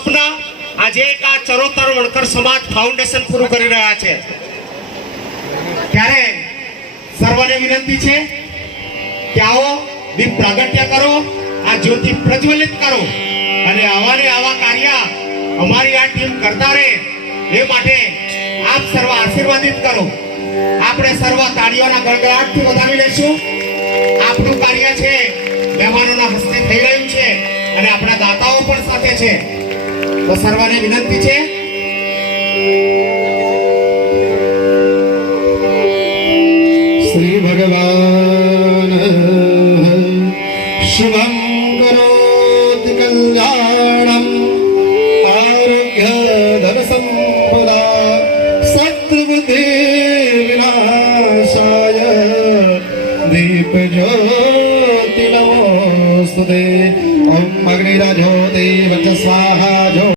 સ્વપ્ન આજે એક આ ચરોતર વણકર સમાજ ફાઉન્ડેશન પૂરું કરી રહ્યા છે ત્યારે સર્વને વિનંતી છે કે આવો દીપ પ્રાગટ્ય કરો આ જ્યોતિ પ્રજ્વલિત કરો અને આવા ને આવા કાર્ય અમારી આ ટીમ કરતા રહે એ માટે આપ સર્વ આશીર્વાદિત કરો આપણે સર્વ તાળીઓના ગણગણાટ વધાવી લેશું આપનું કાર્ય છે મહેમાનોના હસ્તે થઈ રહ્યું છે અને આપણા દાતાઓ પણ સાથે છે सर्वाणि विनन्ति चेत् श्रीभगवान शुभं करोतु कल्याणम् आरोग्यदरसम्पदा सत्विधेविनाशाय दीपज्योतिनमोऽस्तु दे ओमग्निरजो देव च जो